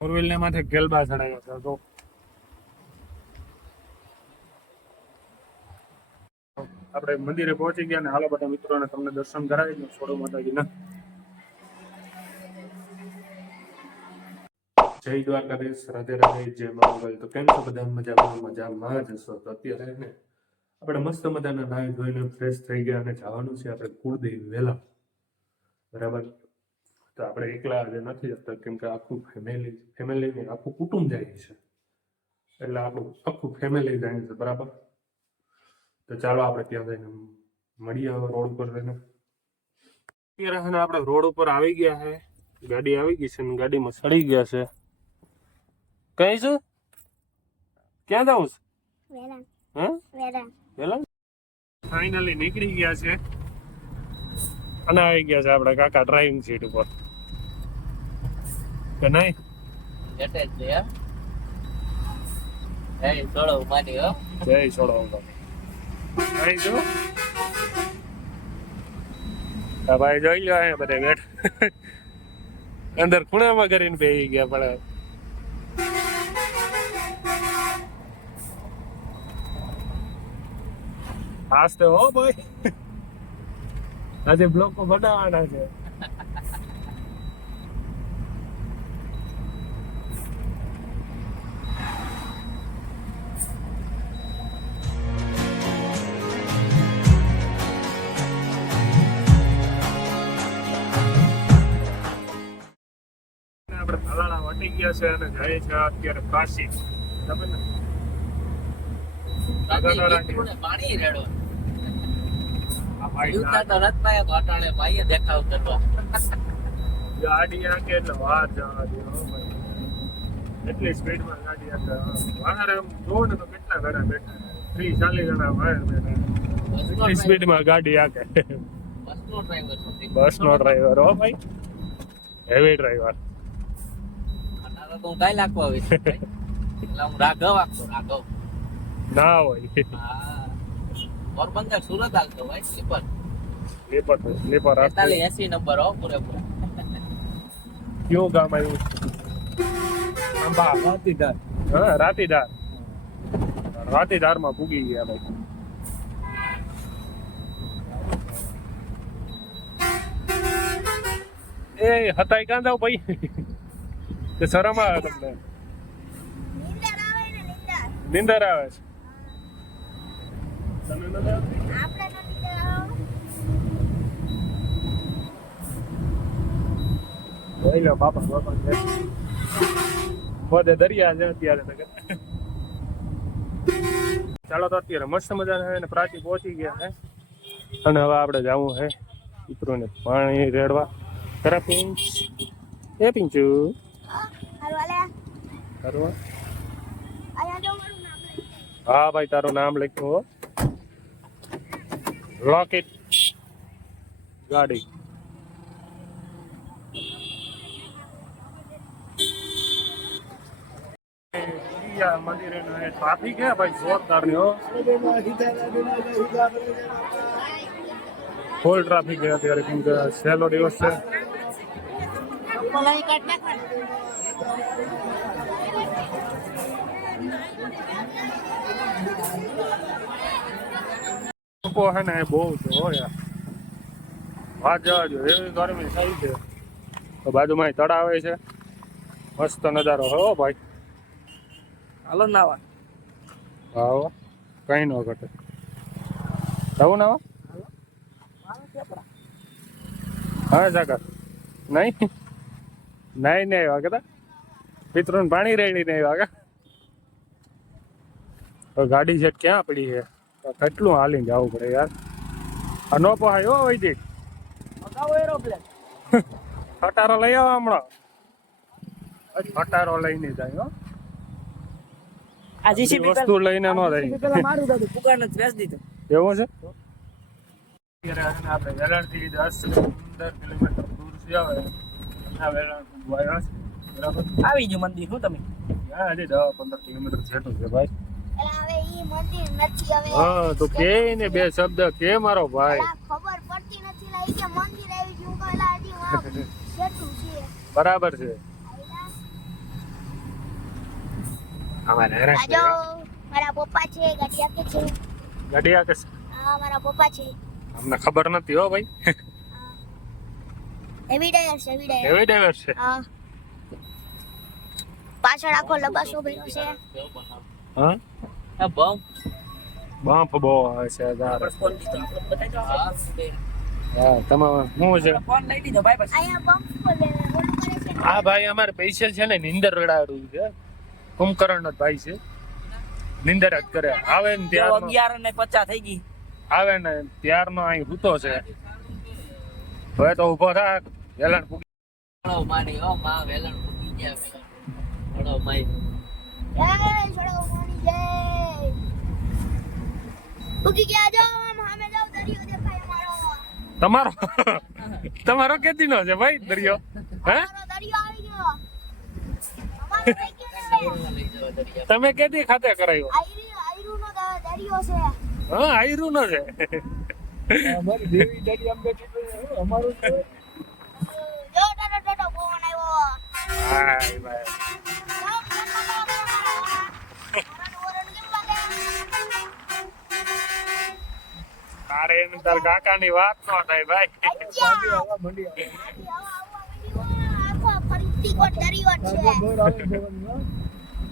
Four wheel ने माथे गेलबा चढ़ाया था तो આપણે મંદિરે પહોંચી ગયા ને હાલો બધા મિત્રોને તમને દર્શન કરાવી દઉં છોડો માતાજીના જય દ્વારકાધીશ રાધે રાધે જય મંગલ તો કેમ છો બધા મજામાં જ હશો તો અત્યારે ને આપણે મસ્ત મજાના નાહી ધોઈને ફ્રેશ થઈ ગયા અને જવાનું છે આપણે કુળદેવી વેલા બરાબર તો આપણે એકલા આજે નથી જતા કેમ કે આખું ફેમિલી આખું કુટુંબ જાય છે એટલે આપણું આખું ફેમિલી જાય છે બરાબર તો ચાલો આપણે ત્યાં જઈને મળીએ રોડ ઉપર જઈને અત્યારે આપણે રોડ ઉપર આવી ગયા છે ગાડી આવી ગઈ છે ને ગાડીમાં સડી ગયા છે કઈ છું ક્યાં જાઉં છું ફાઇનલી નીકળી ગયા છે અને આવી ગયા છે આપડા કાકા ડ્રાઇવિંગ સીટ ઉપર કે નહીં જય છોડો કઈ છું ભાઈ જોઈ લો અહીંયા બધે બેઠ અંદર ખૂણામાં કરીને બેસી ગયા પણ આસ્તે હો ભાઈ આજે બ્લોકો બનાવવાના છે આપણે ફલાણા વટી ગયા છે અને જાય છે અત્યારે કાશી ખબર ને પાણી રેડો ગાડી આકે એટલે વાર જવા દે એટલી સ્પીડમાં ગાડી આકે બહાર આમ જોવો ને તો કેટલા ઘણા બેઠા 30-40 જણા બહાર બેઠા એટલી સ્પીડમાં ગાડી આકે બસનો ડ્રાઈવર હો ભાઈ હેવી ડ્રાઈવર હું કઈ લાગવા આવીશ હું રાઘવ રાઘવ ના હોય પોરબંદર સુરત હાલતો ભાઈ સ્લીપર 80 નંબર હો પૂરેપૂરા કયું ગામ આવ્યું અંબા રાતીદાર હા રાતીદાર માં પૂગી ગયા ભાઈ એ હતાઈ કાં જાવ ભાઈ કે શરમ આવે તમને નીંદર આવે છે બાપા બધે દરિયા છે અત્યારે ચાલો તો અત્યારે મસ્ત મજાના છે પ્રાચી પહોંચી ગયા છે અને હવે આપણે જવું છે મિત્રોને પાણી રેડવા ખરા પિંચ એ પિંચુ હા ભાઈ તારું નામ લખ્યું હો રોકેટ ગાડી મંદિરે ટ્રાફિક હે ભાઈ જોરદાર ની હો ફૂલ ટ્રાફિક હે અત્યારે કેમ કે સહેલો દિવસ છે લોકો હે ને બહુ છે હો યાર વાત જવા જો એવી ગરમી થાય છે તો બાજુમાં તળાવ છે મસ્ત નજારો હો ભાઈ હાલો નાવા હા કઈ ન ઘટે જવું નાવા હા સાગર નહીં નહીં આવ્યા કેતા પિત્રોને પાણી રેડી નહીં આવ્યા કે ગાડી છે ક્યાં પડી છે કેટલું હાલીને જવું પડે યાર આ નો પહાય હો વૈદિક ખટારો લઈ આવો હમણાં ખટારો લઈને જાય હો વસ્તુ લઈને ન જાય એવું છે આપણે વેલણથી 10-15 કિલોમીટર દૂર છે હવે વેલણ બરાબર આવી ગયું મંદિર શું તમે હજી 10-15 કિલોમીટર જેટલું છે ભાઈ હા તો કે ને બે શબ્દ કે મારો ભાઈ ખબર પડતી નથી લાઈ કે મંદિર આવી ગયું કલા હજી કેટલું છે બરાબર છે અમારે હેરાન આજો મારા પપ્પા છે ગાડી આકે છે ગાડી આ કે હા મારા પપ્પા છે અમને ખબર નથી હો ભાઈ એવી ડાયર છે એવી ડ્રાઈવર છે હા પાછળ આખો લબાસો ભર્યો છે હા આ બમ બાપ બહુ આવે છે યાર ફોન દીધો આપણે બતાવી દો હા હા તમે શું છે ફોન લઈ લીધો ભાઈ બસ અહીંયા બમ બોલે ઓલું કરે છે આ ભાઈ અમારે પૈસા છે ને નિંદર રડાડું છે કુંભકરણ નો ભાઈ છે નિંદર જ કરે આવે ને ત્યારનો 11:50 થઈ ગઈ આવે ને ત્યારનો અહીં હૂતો છે હવે તો ઊભો થા વેલણ પૂગી હળો માની ઓ માં વેલણ પૂકી ગયા હળો માઈ જય છોડો મોની જય ઉગી ગયા જો અમે જાવ દરિયો દેખાય અમારો તમારો કેદી નો છે ભાઈ દરિયો હે અમારો દરિયો આવી ગયો અમારો થઈ ગયો ને લઈ જાવ દરિયા તમે કેદી ખાતે કરાયો આયરું નો દરિયો છે હા આયરું નો છે અમારી દેવી દાડી આમ બેઠી અમારું જો ટાટા ટાટા ફોન આવ્યો હાય ભાઈ તારે એનું તાર કાકાની વાત નો થાય ભાઈ ફરતીકોટ દરિયો છે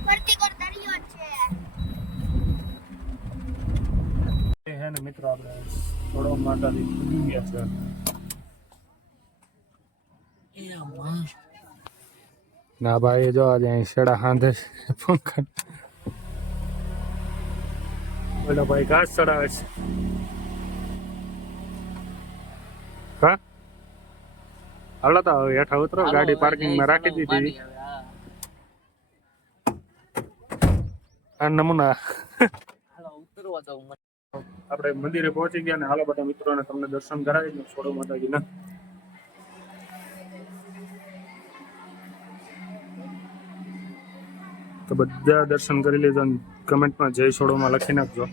ફરતીકોટ દરિયો છે હે ને મિત્રો આપણે થોડો માતાથી ભૂલી ગયા છે એ માં ના ભાઈ જો આજે અહીં શેડા હાંધે પંખા ઓલો ભાઈ ઘાસ ચડાવે છે હા હાલો તો હવે હેઠા ઉતરો ગાડી પાર્કિંગમાં રાખી દીધી આ નમૂના હાલો ઉતરવા દઉં આપણે મંદિરે પહોંચી ગયા ને હાલો બધા મિત્રોને તમને દર્શન કરાવી દઉં છોડો માતાજીના તો બધા દર્શન કરી લેજો અને કમેન્ટમાં જય છોડોમાં લખી નાખજો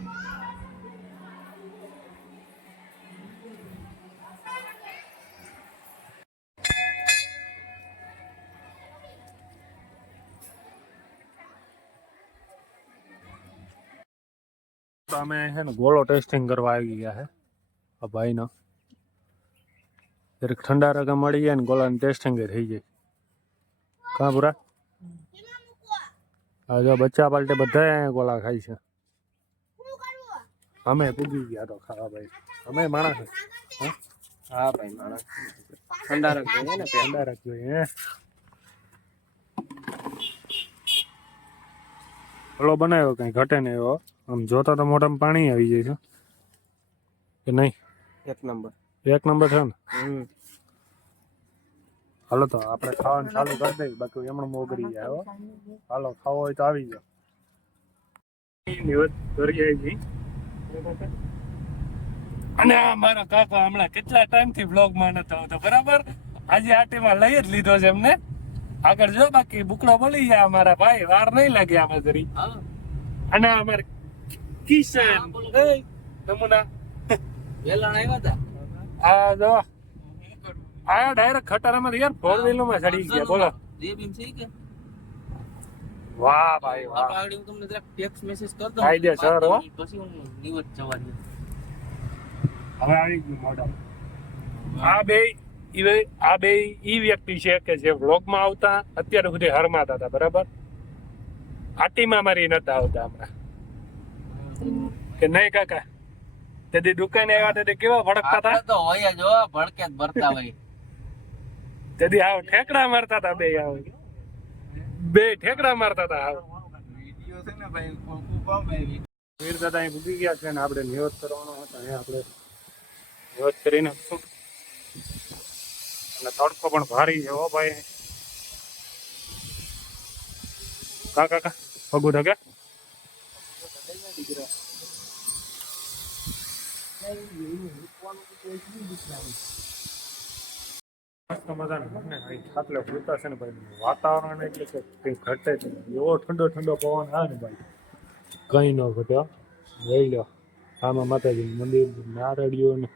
તો અમે છે ને ગોળો ટેસ્ટિંગ કરવા આવી ગયા છે આ ભાઈનો જરીક ઠંડા રકમ મળી જાય ને ગોળાની ટેસ્ટિંગ થઈ જાય કાં પૂરા હા જો બચ્ચા પાલટે બધા અહીંયા ગોળા ખાય છે અમે પૂગી ગયા તો ખાવા ભાઈ અમે માણસ હા ભાઈ માણસ ઠંડા રાખજો ને ઠંડા રાખજો હે ઓલો બનાવ્યો કઈ ઘટે ને એવો આમ જોતા તો મોઢામાં પાણી આવી જાય છે કે નહીં એક નંબર એક નંબર છે ને હાલો તો આપણે ખાવાનું ચાલુ કરી દઈએ બાકી એમણે મોગરી જાય હો હાલો ખાવો હોય તો આવી જાઓ કરી આવી અને આ મારા કાકા હમણાં કેટલા ટાઈમથી બ્લોગમાં નતો આવતો બરાબર આજે આ ટાઈમમાં લઈ જ લીધો છે એમને આગળ જો બાકી બુકડો બોલી જાય અમારા ભાઈ વાર નહીં લાગે આમાં જરી અને અમારે કિશન નમૂના વેલણ આવ્યા હતા આ જો આયા ડાયરેક્ટ ખટારામાં યાર ફોર વ્હીલર માં ચડી ગયા બોલો દેવીમ છે કે વાહ ભાઈ વાહ આગળ હું તમને જરાક ટેક્સ્ટ મેસેજ કર દઉં કાયદેસર હો પછી હું નિવત જવાની હવે આવી ગયું મોઢા આ બે ઈ વ્યક્તિ છે કે જે વ્લોગમાં આવતા અત્યાર સુધી હરમાતા હતા બરાબર આટીમાં મારી નતા આવતા હમણાં કે નહીં કાકા તેથી દુકાને આવ્યા તેથી કેવા ભડકતા હતા આપણે તો હોય જ હો ભડકે જ ભરતા હોય તેથી આવ ઠેકડા મારતા હતા બે ઠેકડા મારતા હતા આવ વિડિયો છે ને ભાઈ ખૂબ ભાઈ વીર દાદા અહીં ભૂગી ગયા છે ને આપણે નિયોત કરવાનો હતો અહીંયા આપણે નિયોત કરી નાખશું અને તડકો પણ ભારી છે હો ભાઈ કાકા પગું ધકે મસ્ત મજાનું ને અહીં ખાટલે ભૂતા છે ને ભાઈ વાતાવરણ એટલે કે કંઈ ઘટે જ નહીં એવો ઠંડો ઠંડો પવન આવે ને ભાઈ કંઈ ન ઘટ્યો જોઈ લો આમાં માતાજીનું મંદિર નારળીઓ ને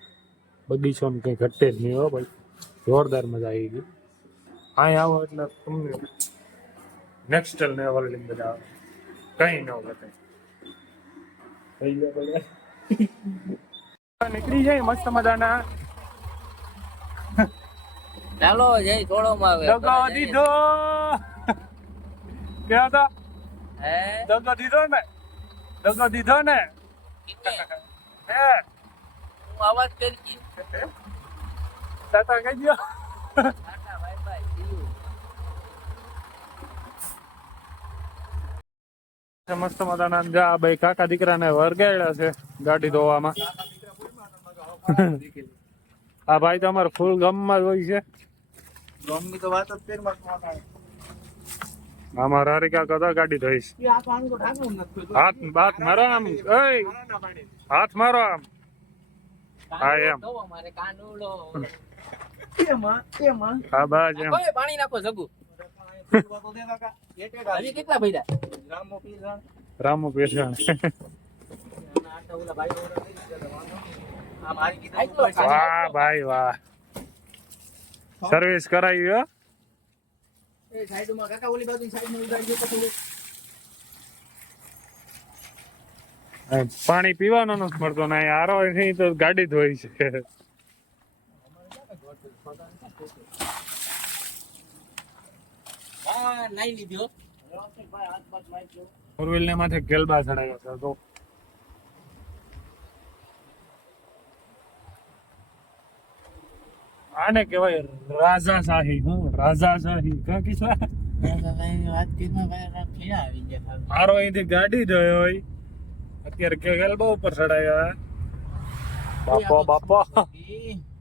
બગીચો ને કંઈ ઘટે જ નહીં હો ભાઈ જોરદાર મજા આવી ગઈ અહીં આવો એટલે તમને નેક્સ્ટ લેવલ ની મજા આવે કઈ ન લખાય થઈ ગયા બધા નીકળી જાય મસ્ત મજાના ચાલો જય થોડો માં દગો દીધો ક્યાં હતા હે દગો દીધો ને હે હું અવાજ કરી ટાટા કહી દો Tata bye bye see you. મસ્ત મજાના જા ભાઈ કાકા દીકરાને વરગાડ્યા છે ગાડી ધોવામાં આ ભાઈ તો અમારે ફૂલ ગામમાં જ હોય છે ગમની તો વાત જ ફેર માં અમારા હારિકા કદા ગાડી ધોઈશ આ પાણી તો ઢાંકવું નથી હાથ મારો આમ એય હાથ મારો આમ હા એમ કહો મારે કાનુડો એમાં હા બસ એમ કોઈ પાણી નાખો જગુ તો દે કાકા હજી કેટલા ભર્યા રામો પીઝા રામુ પેશાણ આટા ઓલા ભાઈ ઓર્ડર કરી દીધા વાંધો આ મારી કીધું વાહ ભાઈ વાહ સર્વિસ કરાવી હો એ સાઈડમાં કાકા ઓલી બાજુ સાઈડમાં ઉડાડી દે તો થોડું પાણી પીવાનું નથી મળતો ને આરો નહીં તો ગાડી ધોઈ છે હા નાઈ લીધો ફોર વ્હીલ ને માથે ગેલબા ચડાવ્યો છે તો આને કહેવાય રાજાશાહી રાજાશાહી કા કિસ્સા વાત કીધું ભાઈ ક્યાં આવી ગયા આરો અહીંથી ગાડી ધોયો હોય અત્યારે કે ગેલબા ઉપર ચડાવ્યા બાપા ઈ